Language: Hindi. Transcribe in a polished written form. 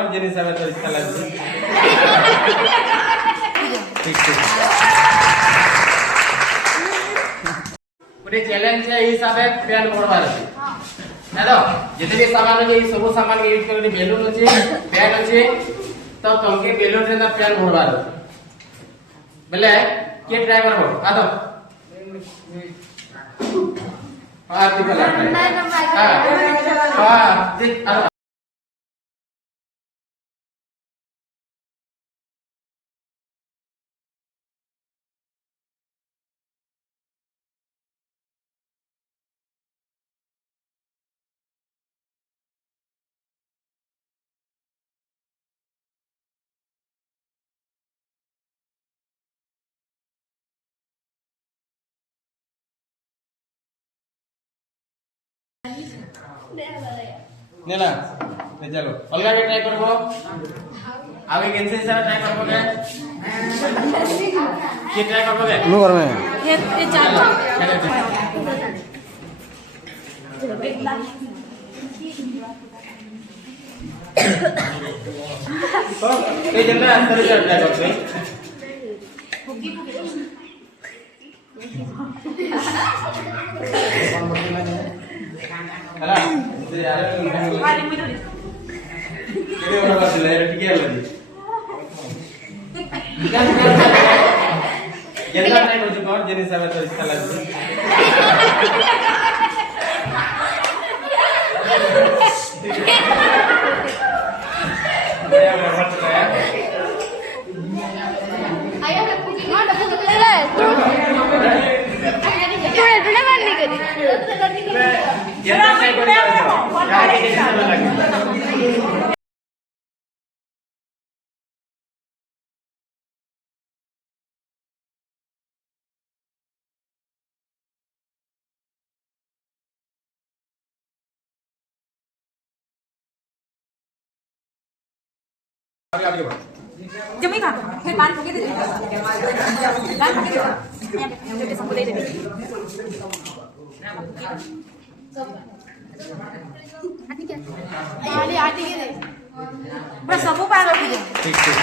कर जे हिसाब तो इच्छा लागছে ठीक ठीक गोटे चैलेंज है हिसाब पेन भरवार अछि हेलो जते भी सामान अछि सब सामान यूज करके बेलून अछि पेन अछि तो तुमके बेलून से ना पेन भरवार अछि बेले के ट्राई करबो आ तो हां ठीक है हां ठीक नेला ले चलो अलगा के ट्राई करबो आगे कैसे सारा ट्राई करबो के ट्राई करबो के नु करबे ये चलो तो ये जल्दी अंदर से ट्राई करते हला ये यार वाली में थोड़ी ये वाला बात ले ठीक है लगी जल्दी ट्राई कर दो और जे हिसाब तो इच्छा लागছে बढ़िया बहुत है आया कुकिंग ना डबल ले ले तू इतना करने के लिए ये ट्राई कर यार के हिसाब लगे आगे बढ़ जमी खा फिर पान ठोके दे पान ठोके दे ये सबको दे दे आली आटी के दे बस सब पान कर दे ठीक ठीक